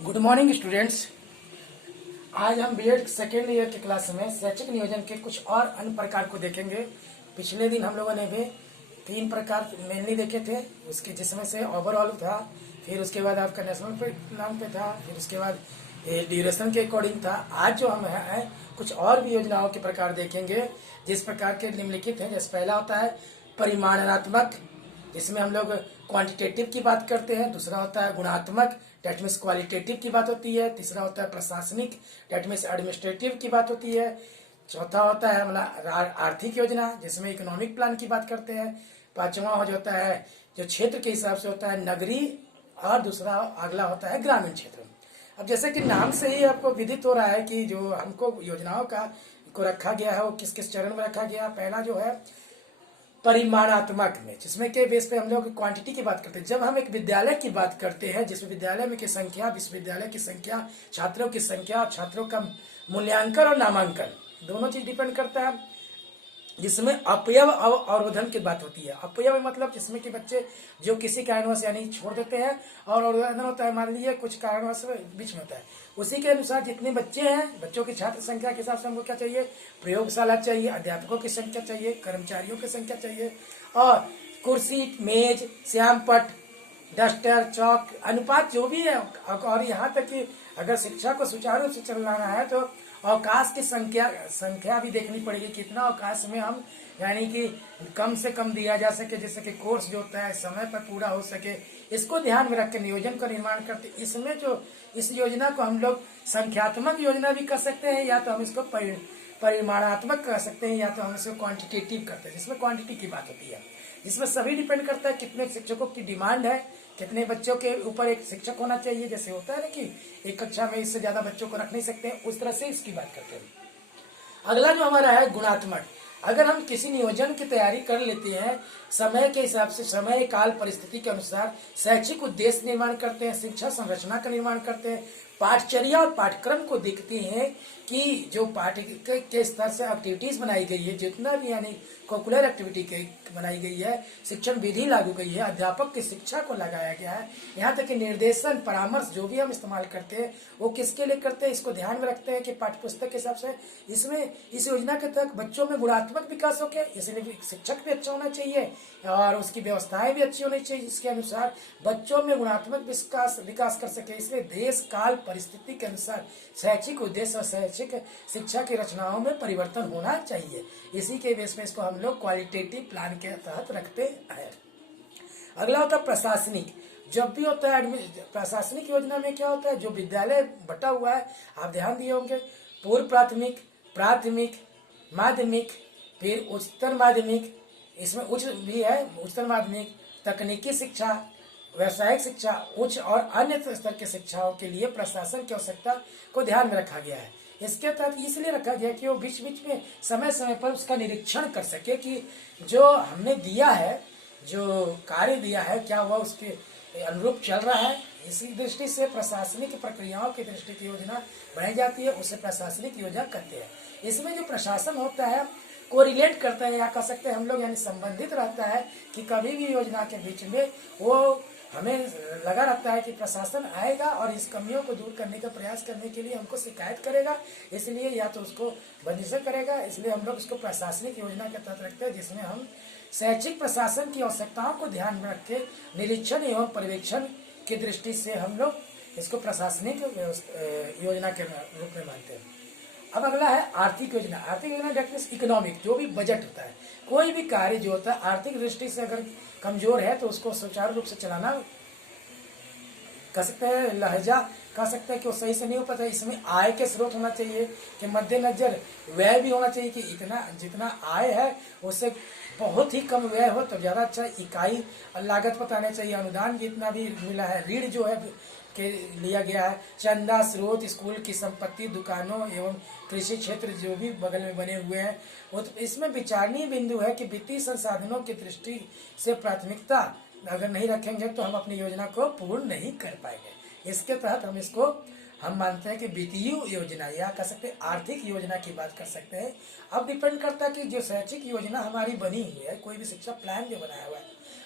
Good morning students. आज हम BEd second year की क्लास में शैक्षिक नियोजन के कुछ और अन्य प्रकार को देखेंगे। पिछले दिन हम लोगों ने भी 3 प्रकार मेनली देखे थे, उसके जिसमें से ओवरऑल था, फिर उसके बाद आपका नेशनल पे नाम पे था, फिर उसके बाद ड्यूरेशन के अकॉर्डिंग था। आज जो हम है कुछ और भी योजनाओं के प्रकार देखेंगे जिस प्रकार के निम्नलिखित हैं। जैसे पहला होता है परिमाणात्मक, जिसमें हम लोग क्वांटिटेटिव की बात करते हैं। दूसरा होता है गुणात्मक, डेट मीन्स क्वालिटेटिव की बात होती है। तीसरा होता है प्रशासनिक, डेट मीन्स एडमिनिस्ट्रेटिव की बात होती है। चौथा होता है हमारा आर्थिक योजना, जिसमें इकोनॉमिक प्लान की बात करते हैं। पांचवा हो जाता है जो क्षेत्र के हिसाब से होता है नगरीय, और दूसरा अगला होता है ग्रामीण क्षेत्र। अब जैसे कि नाम से ही आपको विदित हो रहा है कि जो हमको योजनाओं को रखा गया है वो किस किस चरण में रखा गया। पहला जो है परिमाणात्मक में, जिसमें के बेस पे हम लोग क्वांटिटी की बात करते हैं। जब हम एक विद्यालय की बात करते हैं, जिस विद्यालय में की संख्या, विश्वविद्यालय की संख्या, छात्रों की संख्या और छात्रों का मूल्यांकन और नामांकन दोनों चीज डिपेंड करता है। जिसमें अपयव अवरोधन की बात होती है। अपयव मतलब जिसमें कि बच्चे जो किसी कारणवश यानी छोड़ देते हैं, और अवरोधन होता है मान लीजिए कुछ कारणवश बीच में होता है। उसी के अनुसार जितने बच्चे हैं, बच्चों की छात्र संख्या के हिसाब से हमको क्या चाहिए, प्रयोगशाला चाहिए, अध्यापकों की संख्या चाहिए, कर्मचारियों की संख्या चाहिए, और कुर्सी, मेज, श्यामपट्ट, डस्टर, चौक अनुपात जो भी है। और यहाँ तक कि अगर शिक्षा को सुचारू रूप से चलाना है तो अवकाश की संख्या भी देखनी पड़ेगी। कितना अवकाश में हम यानी कि कम से कम दिया जा सके, जैसे कि कोर्स जो होता है समय पर पूरा हो सके, इसको ध्यान में रख के नियोजन का निर्माण करते। इसमें जो इस योजना को हम लोग संख्यात्मक योजना भी कर सकते हैं, या तो हम इसको परिमाणात्मक कर सकते हैं, या तो हम इसको क्वांटिटेटिव करते हैं, जिसमें क्वांटिटी की बात होती है। इसमें सभी डिपेंड करता है कितने शिक्षकों की डिमांड है, कितने बच्चों के ऊपर एक शिक्षक होना चाहिए। जैसे होता है ना कि एक कक्षा में इससे ज्यादा बच्चों को रख नहीं सकते, उस तरह से इसकी बात करते हैं। अगला जो हमारा है गुणात्मक। अगर हम किसी नियोजन की तैयारी कर लेते हैं, समय के हिसाब से, समय काल परिस्थिति के अनुसार शैक्षिक उद्देश्य निर्माण करते हैं, शिक्षा संरचना का निर्माण करते हैं, पाठचर्या और पाठ्यक्रम को देखते हैं कि जो पाठ्य के स्तर से एक्टिविटीज बनाई गई है, जितना भी यानी करिकुलर एक्टिविटी बनाई गई है, शिक्षण विधि लागू गई है, अध्यापक की शिक्षा को लगाया गया है, यहाँ तक कि निर्देशन परामर्श जो भी हम इस्तेमाल करते हैं वो किसके लिए करते हैं, इसको ध्यान में रखते हैं कि पाठ्यपुस्तक के हिसाब से इसमें इस योजना के तहत बच्चों में गुणात्मक विकास हो के, इसलिए शिक्षक भी अच्छा होना चाहिए और उसकी व्यवस्थाएं भी अच्छी होनी चाहिए, जिसके अनुसार बच्चों में गुणात्मक विकास कर सके। इसलिए देश काल परिस्थिति के अनुसार शैक्षिक उद्देश्य और शैक्षिक शिक्षा की रचनाओं में परिवर्तन होना चाहिए। इसी के बेस पे इसको हम लोग क्वालिटेटिव प्लान के तहत रखते हैं। अगला होता है प्रशासनिक। जब भी होता है प्रशासनिक योजना में क्या होता है, जो विद्यालय बटा हुआ है, आप ध्यान दिए होंगे, पूर्व प्राथमिक, प्राथमिक, माध्यमिक, फिर उच्चतर माध्यमिक, इसमें उच्च भी है, उच्चतर माध्यमिक, तकनीकी शिक्षा, व्यावसायिक शिक्षा, उच्च और अन्य स्तर की शिक्षाओं के लिए प्रशासन की आवश्यकता को ध्यान में रखा गया है। इसके तहत इसलिए रखा गया कि वो बीच बीच में समय समय पर उसका निरीक्षण कर सके कि जो हमने दिया है, जो कार्य दिया है, क्या वह उसके अनुरूप चल रहा है। इसी दृष्टि से प्रशासनिक प्रक्रियाओं की दृष्टि की योजना बनाई जाती है, उसे प्रशासनिक योजना कहते हैं। इसमें जो प्रशासन होता है कोरिलेट करता है, या कह सकते हैं हम लोग यानी संबंधित रहता है कि कभी भी योजना के बीच में वो हमें लगा रहता है कि प्रशासन आएगा और इस कमियों को दूर करने का प्रयास करने के लिए हमको शिकायत करेगा, इसलिए या तो उसको बंदिश करेगा। इसलिए हम लोग उसको प्रशासनिक योजना के तहत रखते हैं, जिसमें हम शैक्षिक प्रशासन की आवश्यकताओं को ध्यान में रख के निरीक्षण एवं पर्यवेक्षण की दृष्टि से हम लोग इसको प्रशासनिक योजना के रूप में मानते हैं। अब अगला है आर्थिक योजना। आर्थिक योजना डेट मीन्स इकोनॉमिक, जो भी बजट होता है, कोई भी कार्य जो होता है आर्थिक दृष्टि से अगर कमजोर है तो उसको सुचारू रूप से चलाना, कह सकते हैं लहजा, कह सकते हैं कि वो सही से नहीं हो पाता। इसमें आय के स्रोत होना चाहिए कि मद्देनजर व्यय भी होना चाहिए कि इतना जितना आय है उससे बहुत ही कम व्यय हो तो ज्यादा अच्छा। इकाई लागत बताना चाहिए, अनुदान जितना भी मिला है, ऋण जो है के लिया गया है, चंदा स्रोत, स्कूल की संपत्ति, दुकानों एवं कृषि क्षेत्र जो भी बगल में बने हुए हैं, वो तो इसमें विचारणीय बिंदु है कि वित्तीय संसाधनों की दृष्टि से प्राथमिकता अगर नहीं रखेंगे तो हम अपनी योजना को पूर्ण नहीं कर पाएंगे। इसके तहत हम मानते हैं कि वित्तीय योजना या कह सकते हैं आर्थिक योजना की बात कर सकते हैं। अब डिपेंड करता है कि जो शैक्षिक योजना हमारी बनी हुई है, कोई भी शिक्षा प्लान जो बनाया हुआ है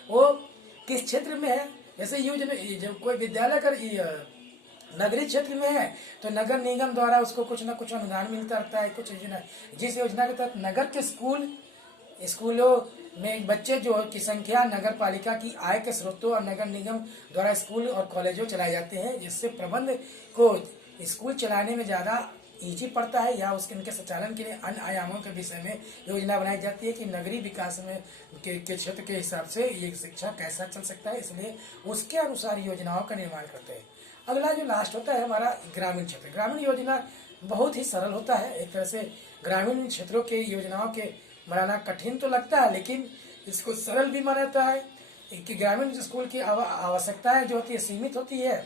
वो किस क्षेत्र में है। जैसे योजना जब कोई विद्यालय अगर नगरीय क्षेत्र में है तो नगर निगम द्वारा उसको कुछ ना कुछ अनुदान मिलता रहता है, कुछ योजना, जिस योजना के तहत नगर के स्कूलों में बच्चे जो की संख्या नगर पालिका की आय के स्रोतों और नगर निगम द्वारा स्कूल और कॉलेजों चलाए जाते हैं, जिससे प्रबंध को स्कूल चलाने में ज़्यादा ईजी पड़ता है, या उसके इनके संचालन के लिए अन्य आयामों के विषय में योजना बनाई जाती है कि नगरीय विकास में के क्षेत्र के हिसाब से ये शिक्षा कैसा चल सकता है, इसलिए उसके अनुसार योजनाओं का निर्माण करते हैं। अगला जो लास्ट होता है हमारा ग्रामीण क्षेत्र। ग्रामीण योजना बहुत ही सरल होता है। एक तरह से ग्रामीण क्षेत्रों के योजनाओं के बनाना कठिन तो लगता है, लेकिन इसको सरल भी माना जाता है कि ग्रामीण स्कूल की आवश्यकताएं जो होती है सीमित होती है।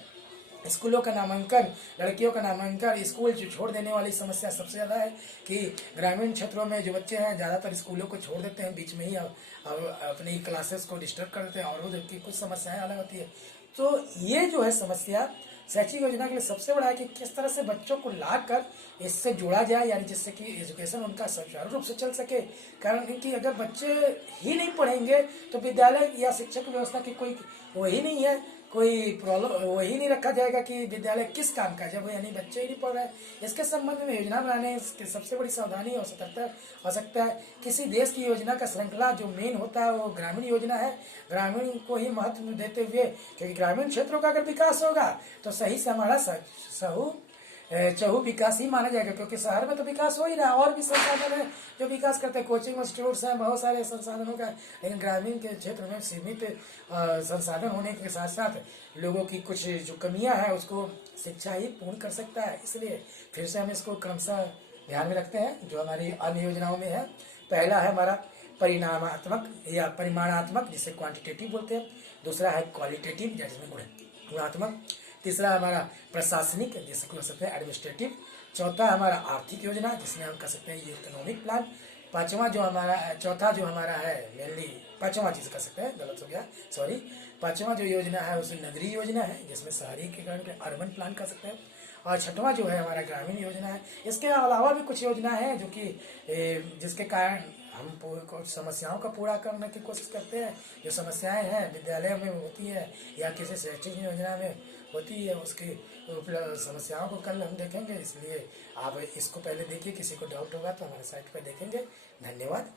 स्कूलों का नामांकन, लड़कियों का नामांकन, स्कूल जो छोड़ देने वाली समस्या सबसे ज़्यादा है कि ग्रामीण क्षेत्रों में जो बच्चे हैं ज़्यादातर स्कूलों को छोड़ देते हैं बीच में ही, अपनी क्लासेस को डिस्टर्ब कर देते हैं, और उनकी कुछ समस्याएं अलग होती है। तो ये जो है समस्या शैक्षिक योजना के लिए सबसे बड़ा है कि किस तरह से बच्चों को लाकर इससे जोड़ा जाए, यानी जिससे कि एजुकेशन उनका सुचारू रूप से चल सके। कारण कि अगर बच्चे ही नहीं पढ़ेंगे तो विद्यालय या शिक्षक व्यवस्था की कोई वही नहीं है, कोई प्रॉब्लम वही नहीं रखा जाएगा कि विद्यालय किस काम का, जब यानी बच्चे ही नहीं पढ़ रहे हैं। इसके संबंध में योजना बनाने की सबसे बड़ी सावधानी और सतर्कता हो सकता है। किसी देश की योजना का श्रृंखला जो मेन होता है वो ग्रामीण योजना है। ग्रामीण को ही महत्व देते हुए, क्योंकि ग्रामीण क्षेत्रों का अगर विकास होगा तो सही से हमारा चहु विकास ही माना जाएगा, क्योंकि शहर में तो विकास हो ही रहा है, और भी संसाधन है जो विकास करते हैं, कोचिंग इंस्टीट्यूट्स हैं, बहुत सारे संसाधनों का। लेकिन ग्रामीण के क्षेत्र में सीमित संसाधन होने के साथ साथ लोगों की कुछ जो कमियां हैं उसको शिक्षा ही पूर्ण कर सकता है। इसलिए फिर से हम इसको क्रमशः ध्यान में रखते हैं जो हमारी अन्य योजनाओं में है। पहला है हमारा परिणामात्मक या परिमाणात्मक, जिसे क्वांटिटेटिव बोलते हैं। दूसरा है क्वालिटेटिव, जिसमें गुणात्मक। तीसरा हमारा प्रशासनिक, जिसे कह सकते हैं एडमिनिस्ट्रेटिव। चौथा हमारा आर्थिक योजना, जिसमें हम कह सकते हैं ये इकोनॉमिक प्लान। चौथा जो हमारा है मेनली पांचवा चीज कह सकते हैं, गलत हो गया सॉरी। पांचवा जो योजना है उसमें नगरीय योजना है, जिसमें शहरीकरण के अर्बन प्लान कर सकते हैं। और छठवां जो है हमारा ग्रामीण योजना है। इसके अलावा भी कुछ योजना है जो कि जिसके कारण हम कुछ समस्याओं का पूरा करने की कोशिश करते हैं। जो समस्याएं हैं विद्यालय में होती है या किसी शैक्षिक योजना में होती है, उसकी समस्याओं को कल हम देखेंगे। इसलिए आप इसको पहले देखिए, किसी को डाउट होगा तो हमारे साइट पर देखेंगे। धन्यवाद।